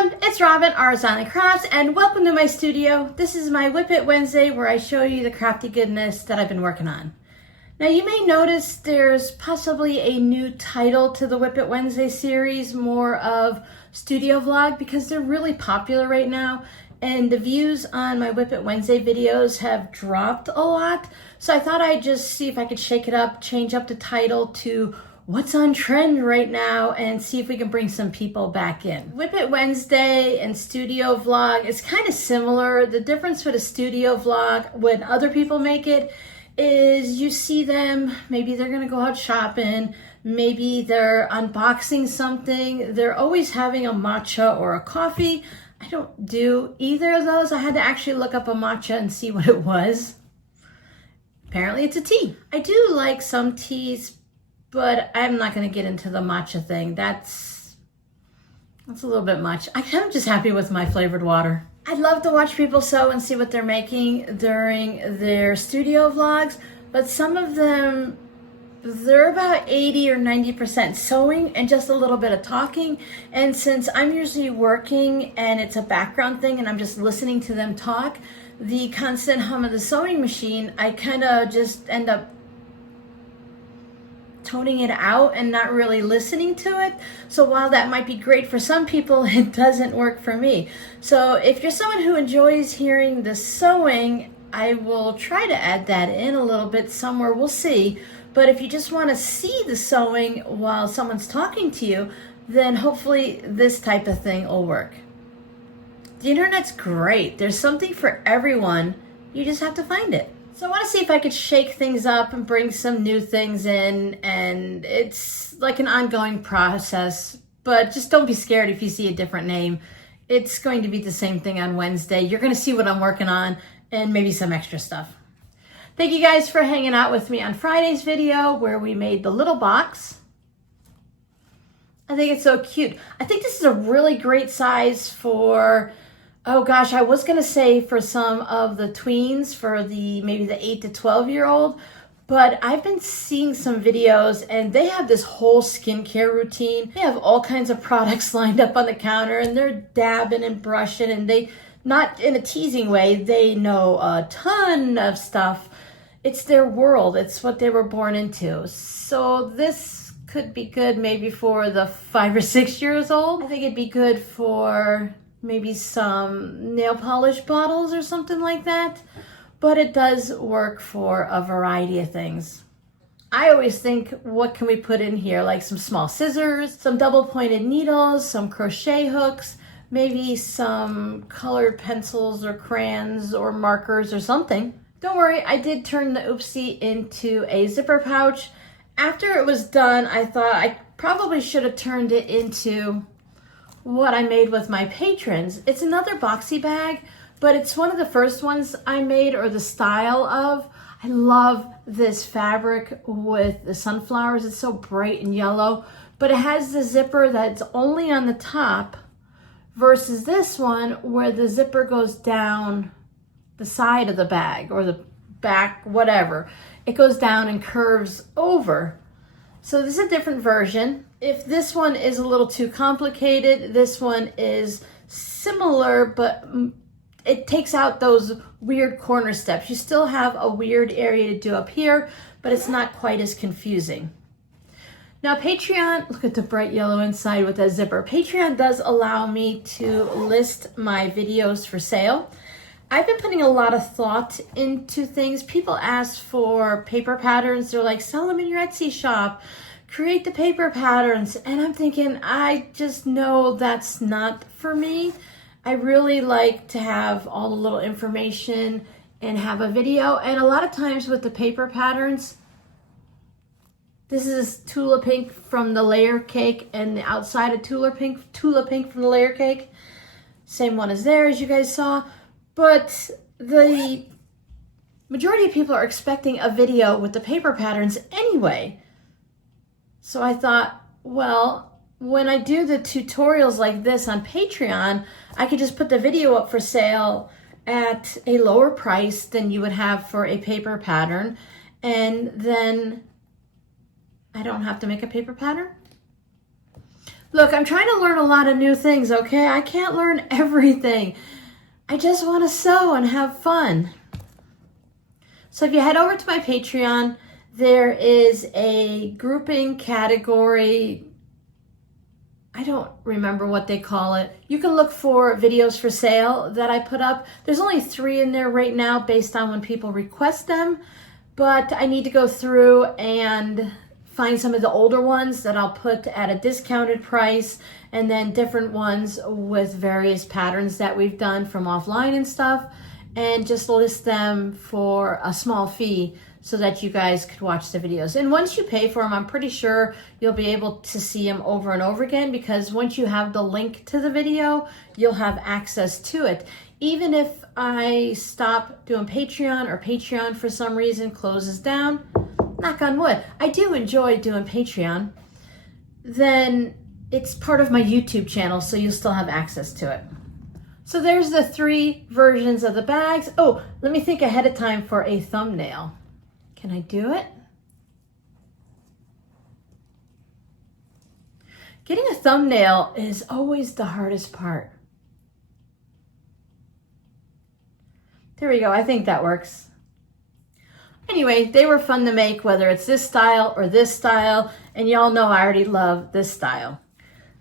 everyone, it's Robin, R's Island Crafts, and welcome to my studio. This is my Whip It Wednesday where I show you the crafty goodness that I've been working on. Now you may notice there's possibly a new title to the Whip It Wednesday series, more of studio vlog, because they're really popular right now and the views on my Whip It Wednesday videos have dropped a lot. So I thought I'd just see if I could shake it up, change up the title to what's on trend right now and see if we can bring some people back in. Whip It Wednesday and studio vlog is kind of similar. The difference with a studio vlog when other people make it is you see them, maybe they're gonna go out shopping, maybe they're unboxing something, they're always having a matcha or a coffee. I don't do either of those. I had to actually look up a matcha and see what it was. Apparently it's a tea. I do like some teas, but I'm not going to get into the matcha thing. That's a little bit much. I'm kind of just happy with my flavored water. I'd love to watch people sew and see what they're making during their studio vlogs, but some of them, they're about 80 or 90% sewing and just a little bit of talking. And since I'm usually working and it's a background thing and I'm just listening to them talk, the constant hum of the sewing machine, I kind of just end up toning it out and not really listening to it. So while that might be great for some people, it doesn't work for me. So if you're someone who enjoys hearing the sewing, I will try to add that in a little bit somewhere, we'll see. But if you just want to see the sewing while someone's talking to you, then hopefully this type of thing will work. The internet's great. There's something for everyone. You just have to find it. So I want to see if I could shake things up and bring some new things in, and it's like an ongoing process, but just don't be scared if you see a different name. It's going to be the same thing on Wednesday. You're going to see what I'm working on and maybe some extra stuff. Thank you guys for hanging out with me on Friday's video where we made the little box. I think it's so cute. I think this is a really great size for, oh gosh, I was gonna say for some of the tweens, for maybe the 8 to 12-year-old, but I've been seeing some videos and they have this whole skincare routine. They have all kinds of products lined up on the counter and they're dabbing and brushing, and they, not in a teasing way, they know a ton of stuff. It's their world. It's what they were born into. So this could be good maybe for the 5 or 6 years old. I think it'd be good for maybe some nail polish bottles or something like that, but it does work for a variety of things. I always think, what can we put in here? Like some small scissors, some double pointed needles, some crochet hooks, maybe some colored pencils or crayons or markers or something. Don't worry, I did turn the oopsie into a zipper pouch. After it was done, I thought I probably should have turned it into what I made with my patrons. It's another boxy bag, but it's one of the first ones I made, or the style of. I love this fabric with the sunflowers. It's so bright and yellow, but it has the zipper that's only on the top versus this one where the zipper goes down the side of the bag or the back, whatever. It goes down and curves over. So this is a different version. If this one is a little too complicated, this one is similar, but it takes out those weird corner steps. You still have a weird area to do up here, but it's not quite as confusing. Now Patreon, look at the bright yellow inside with that zipper. Patreon does allow me to list my videos for sale. I've been putting a lot of thought into things. People ask for paper patterns. They're like, sell them in your Etsy shop, create the paper patterns. And I'm thinking, I just know that's not for me. I really like to have all the little information and have a video. And a lot of times with the paper patterns, this is Tula Pink from the layer cake, and the outside of Tula Pink from the layer cake. Same one as there, as you guys saw. But the majority of people are expecting a video with the paper patterns anyway. So I thought, well, when I do the tutorials like this on Patreon, I could just put the video up for sale at a lower price than you would have for a paper pattern. And then I don't have to make a paper pattern. Look, I'm trying to learn a lot of new things, okay? I can't learn everything. I just want to sew and have fun. So if you head over to my Patreon, there is a grouping category. I don't remember what they call it. You can look for videos for sale that I put up. There's only 3 in there right now based on when people request them, but I need to go through and find some of the older ones that I'll put at a discounted price, and then different ones with various patterns that we've done from offline and stuff, and just list them for a small fee so that you guys could watch the videos. And once you pay for them, I'm pretty sure you'll be able to see them over and over again, because once you have the link to the video, you'll have access to it. Even if I stop doing Patreon, or Patreon for some reason closes down, knock on wood, I do enjoy doing Patreon, then it's part of my YouTube channel, so you'll still have access to it. So there's the 3 versions of the bags. Oh, let me think ahead of time for a thumbnail. Can I do it? Getting a thumbnail is always the hardest part. There we go, I think that works. Anyway, they were fun to make, whether it's this style or this style, and y'all know I already love this style.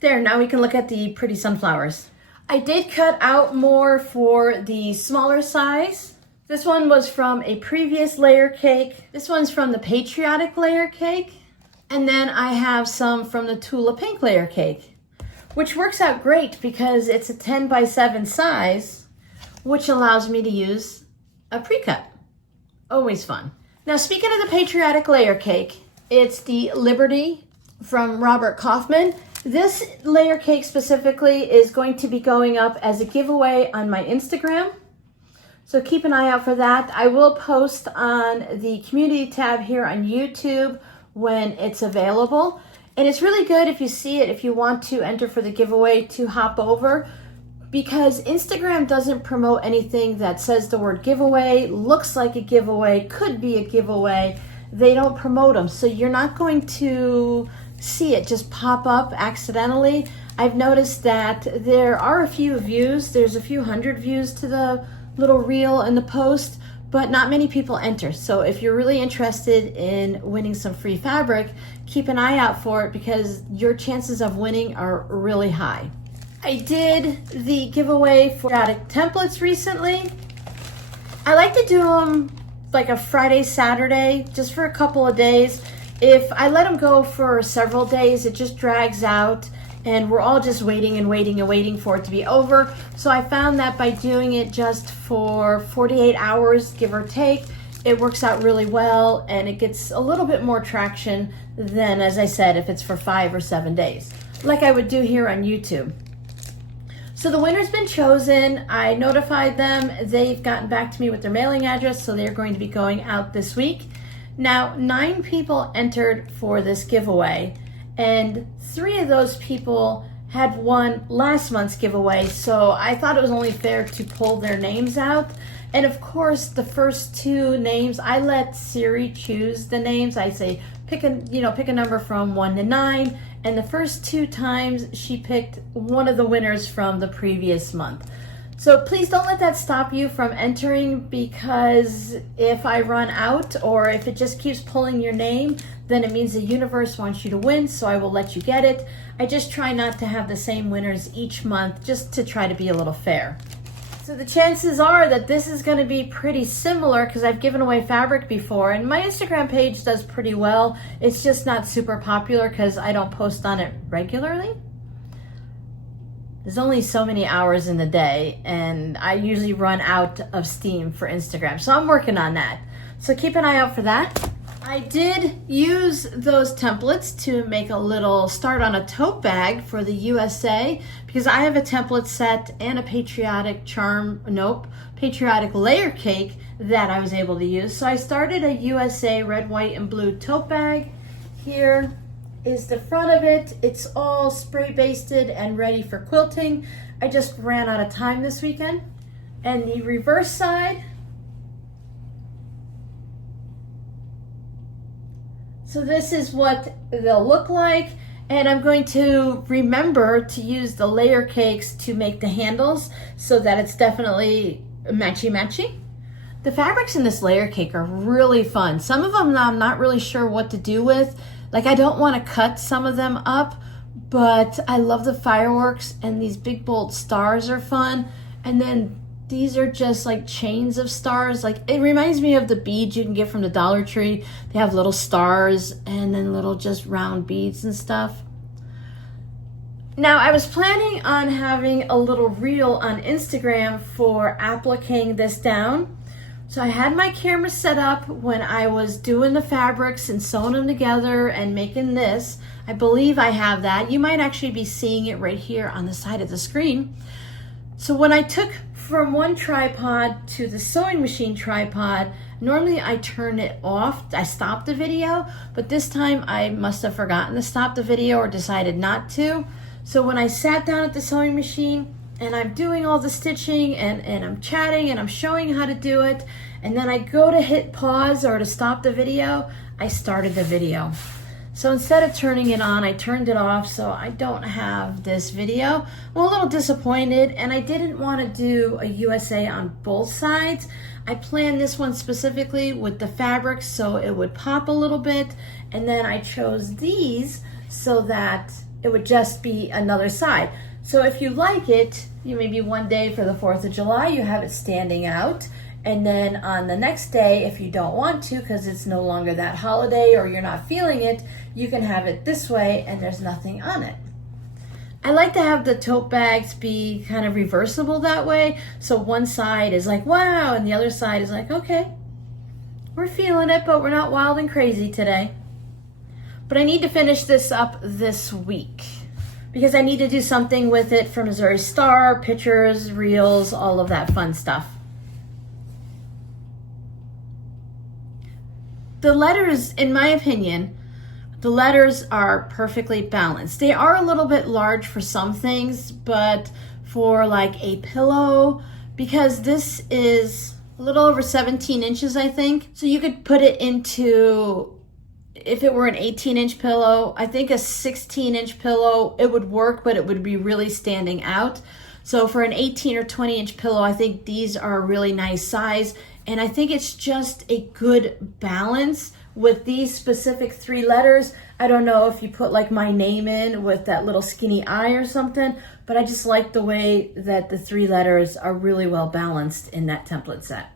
There, now we can look at the pretty sunflowers. I did cut out more for the smaller size. This one was from a previous layer cake. This one's from the Patriotic layer cake. And then I have some from the Tula Pink layer cake, which works out great because it's a 10x7 size, which allows me to use a pre-cut. Always fun. Now, speaking of the Patriotic layer cake, it's the Liberty from Robert Kaufman. This layer cake specifically is going to be going up as a giveaway on my Instagram. So keep an eye out for that. I will post on the community tab here on YouTube when it's available. And it's really good if you see it, if you want to enter for the giveaway, to hop over, because Instagram doesn't promote anything that says the word giveaway, looks like a giveaway, could be a giveaway. They don't promote them. So you're not going to see it just pop up accidentally. I've noticed that there are a few views. There's a few hundred views to the little reel and the post, but not many people enter. So if you're really interested in winning some free fabric, keep an eye out for it, because your chances of winning are really high. I did the giveaway for patriotic templates recently. I like to do them like a Friday, Saturday, just for a couple of days. If I let them go for several days, it just drags out, and we're all just waiting and waiting and waiting for it to be over. So I found that by doing it just for 48 hours, give or take, it works out really well, and it gets a little bit more traction than, as I said, if it's for 5 or 7 days, like I would do here on YouTube. So the winner's been chosen. I notified them. They've gotten back to me with their mailing address, so they're going to be going out this week. Now, 9 people entered for this giveaway, and 3 of those people had won last month's giveaway, so I thought it was only fair to pull their names out. And of course, the first 2 names, I let Siri choose the names. I say, pick a number from 1 to 9, and the first 2 times she picked one of the winners from the previous month. So please don't let that stop you from entering, because if I run out, or if it just keeps pulling your name, then it means the universe wants you to win, so I will let you get it. I just try not to have the same winners each month, just to try to be a little fair. So the chances are that this is going to be pretty similar, because I've given away fabric before, and my Instagram page does pretty well. It's just not super popular because I don't post on it regularly. There's only so many hours in the day, and I usually run out of steam for Instagram. So I'm working on that. So keep an eye out for that. I did use those templates to make a little start on a tote bag for the USA, because I have a template set and a patriotic patriotic layer cake that I was able to use. So I started a USA red, white, and blue tote bag. Here is the front of it. It's all spray basted and ready for quilting. I just ran out of time this weekend. And the reverse side, so this is what they'll look like. And I'm going to remember to use the layer cakes to make the handles so that it's definitely matchy-matchy. The fabrics in this layer cake are really fun. Some of them I'm not really sure what to do with. Like, I don't want to cut some of them up, but I love the fireworks, and these big bold stars are fun. And then these are just like chains of stars. Like, it reminds me of the beads you can get from the Dollar Tree. They have little stars and then little just round beads and stuff. Now, I was planning on having a little reel on Instagram for appliquing this down. So I had my camera set up when I was doing the fabrics and sewing them together and making this. I believe I have that. You might actually be seeing it right here on the side of the screen. So when I took from one tripod to the sewing machine tripod, normally I turn it off. I stopped the video, but this time I must have forgotten to stop the video or decided not to. So when I sat down at the sewing machine and I'm doing all the stitching and I'm chatting and I'm showing how to do it, and then I go to hit pause or to stop the video, I started the video. So instead of turning it on, I turned it off, so I don't have this video. I'm a little disappointed, and I didn't want to do a USA on both sides. I planned this one specifically with the fabric so it would pop a little bit, and then I chose these so that it would just be another side. So if you like it, you maybe one day for the 4th of July, you have it standing out. And then on the next day, if you don't want to, because it's no longer that holiday or you're not feeling it, you can have it this way and there's nothing on it. I like to have the tote bags be kind of reversible that way. So one side is like, wow, and the other side is like, okay, we're feeling it, but we're not wild and crazy today. But I need to finish this up this week because I need to do something with it for Missouri Star, pictures, reels, all of that fun stuff. The letters, in my opinion, the letters are perfectly balanced. They are a little bit large for some things, but for like a pillow, because this is a little over 17 inches, I think. So you could put it into, if it were an 18-inch pillow, I think a 16-inch pillow, it would work, but it would be really standing out. So for an 18 or 20-inch pillow, I think these are a really nice size. And I think it's just a good balance with these specific 3 letters. I don't know if you put like my name in with that little skinny eye or something, but I just like the way that the 3 letters are really well balanced in that template set.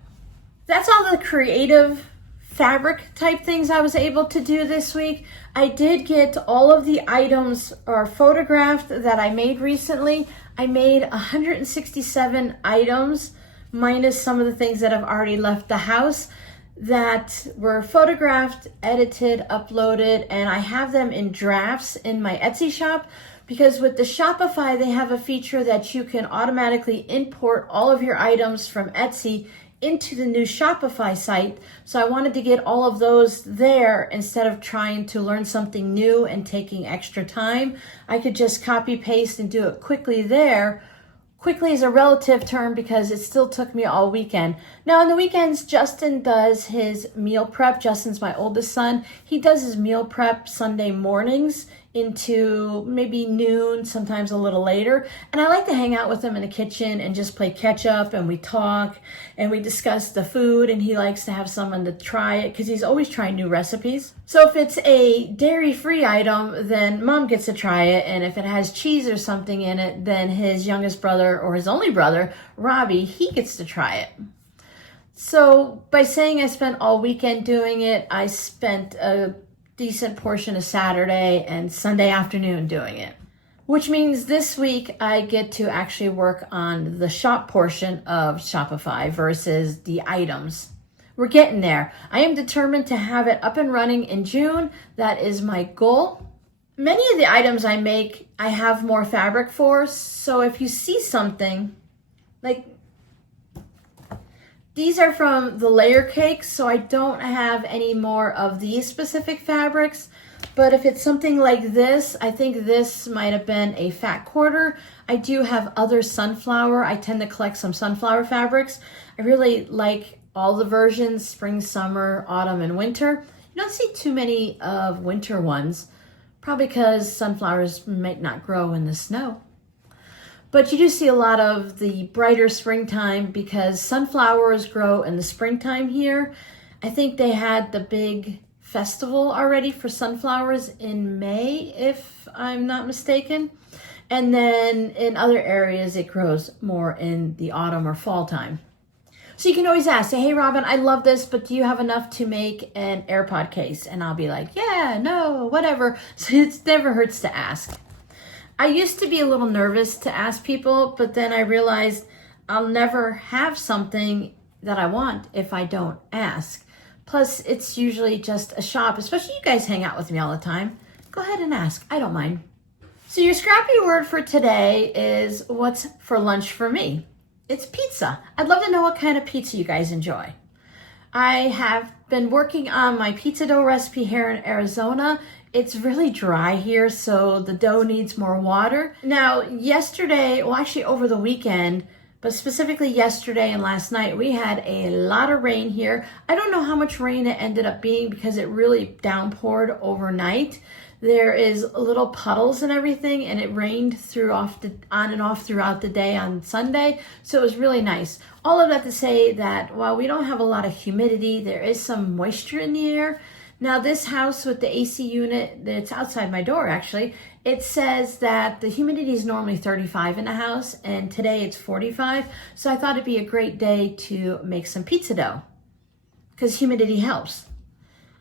That's all the creative fabric type things I was able to do this week. I did get all of the items or photographed that I made recently. I made 167 items minus some of the things that have already left the house that were photographed, edited, uploaded, and I have them in drafts in my Etsy shop because with the Shopify, they have a feature that you can automatically import all of your items from Etsy into the new Shopify site. So I wanted to get all of those there instead of trying to learn something new and taking extra time. I could just copy paste and do it quickly there. Quickly is a relative term because it still took me all weekend. Now on the weekends, Justin does his meal prep. Justin's my oldest son. He does his meal prep Sunday mornings into maybe noon, sometimes a little later. And I like to hang out with him in the kitchen and just play catch up, and we talk and we discuss the food, and he likes to have someone to try it because he's always trying new recipes. So if it's a dairy-free item, then mom gets to try it. And if it has cheese or something in it, then his youngest brother or his only brother, Robbie, he gets to try it. So by saying I spent all weekend doing it, I spent a decent portion of Saturday and Sunday afternoon doing it, which means this week I get to actually work on the shop portion of Shopify versus the items. We're getting there. I am determined to have it up and running in June. That is my goal. Many of the items I make, I have more fabric for, so if you see something, like these are from the layer cakes, so I don't have any more of these specific fabrics. But if it's something like this, I think this might have been a fat quarter. I do have other sunflower. I tend to collect some sunflower fabrics. I really like all the versions, spring, summer, autumn, and winter. You don't see too many of winter ones, Probably because sunflowers might not grow in the snow. But you do see a lot of the brighter springtime because sunflowers grow in the springtime here. I think they had the big festival already for sunflowers in May, if I'm not mistaken. And then in other areas, it grows more in the autumn or fall time. So you can always ask, say, hey, Robin, I love this, but do you have enough to make an AirPod case? And I'll be like, yeah, no, whatever. So it never hurts to ask. I used to be a little nervous to ask people, but then I realized I'll never have something that I want if I don't ask. Plus, it's usually just a shop, especially you guys hang out with me all the time. Go ahead and ask. I don't mind. So your scrappy word for today is what's for lunch for me? It's pizza. I'd love to know what kind of pizza you guys enjoy. I have been working on my pizza dough recipe here in Arizona. It's really dry here, so the dough needs more water. Now, yesterday, well, actually over the weekend, but specifically yesterday and last night, we had a lot of rain here. I don't know how much rain it ended up being because it really downpoured overnight. There is little puddles and everything, and it rained on and off throughout the day on Sunday, so it was really nice. All of that to say that while we don't have a lot of humidity, there is some moisture in the air. Now this house with the AC unit, that's outside my door actually, it says that the humidity is normally 35 in the house, and today it's 45, so I thought it'd be a great day to make some pizza dough, because humidity helps.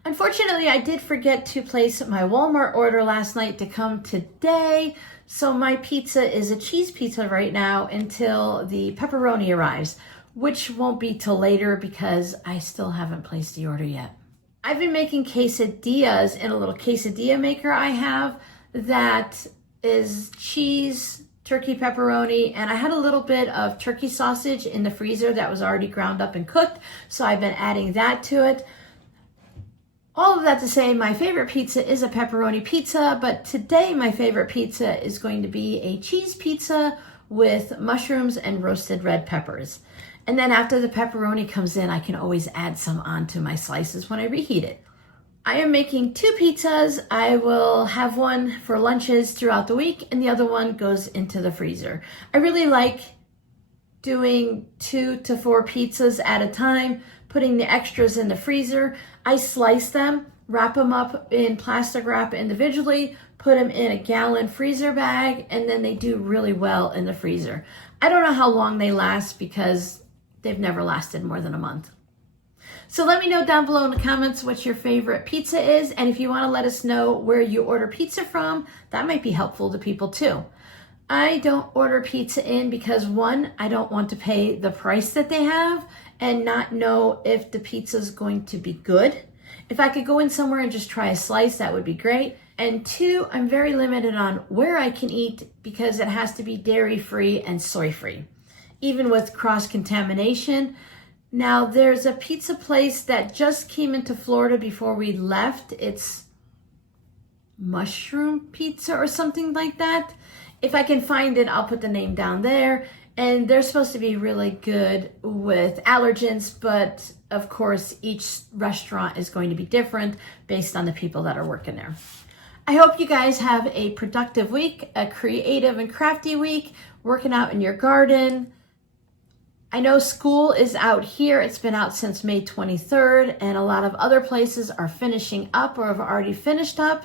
Unfortunately, I did forget to place my Walmart order last night to come today, so my pizza is a cheese pizza right now until the pepperoni arrives, which won't be till later because I still haven't placed the order yet. I've been making quesadillas in a little quesadilla maker I have that is cheese, turkey, pepperoni, and I had a little bit of turkey sausage in the freezer that was already ground up and cooked, so I've been adding that to it. All of that to say, my favorite pizza is a pepperoni pizza, but today my favorite pizza is going to be a cheese pizza with mushrooms and roasted red peppers. And then after the pepperoni comes in, I can always add some onto my slices when I reheat it. I am making 2 pizzas. I will have one for lunches throughout the week, and the other one goes into the freezer. I really like doing 2 to 4 pizzas at a time, putting the extras in the freezer. I slice them, wrap them up in plastic wrap individually, put them in a gallon freezer bag, and then they do really well in the freezer. I don't know how long they last because they've never lasted more than a month. So let me know down below in the comments what your favorite pizza is, and if you want to let us know where you order pizza from, that might be helpful to people too. I don't order pizza in because 1, I don't want to pay the price that they have and not know if the pizza is going to be good. If I could go in somewhere and just try a slice, that would be great. And 2, I'm very limited on where I can eat because it has to be dairy-free and soy-free, even with cross-contamination. Now, there's a pizza place that just came into Florida before we left. It's mushroom pizza or something like that. If I can find it, I'll put the name down there. And they're supposed to be really good with allergens, but of course, each restaurant is going to be different based on the people that are working there. I hope you guys have a productive week, a creative and crafty week, working out in your garden. I know school is out here. It's been out since May 23rd, and a lot of other places are finishing up or have already finished up.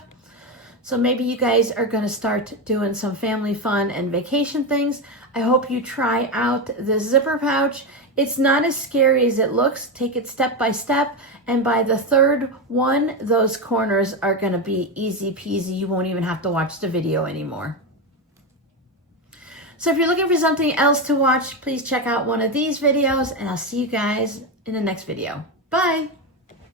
So maybe you guys are going to start doing some family fun and vacation things. I hope you try out the zipper pouch. It's not as scary as it looks. Take it step by step. And by the 3rd one, those corners are going to be easy peasy. You won't even have to watch the video anymore. So if you're looking for something else to watch, please check out one of these videos, and I'll see you guys in the next video. Bye.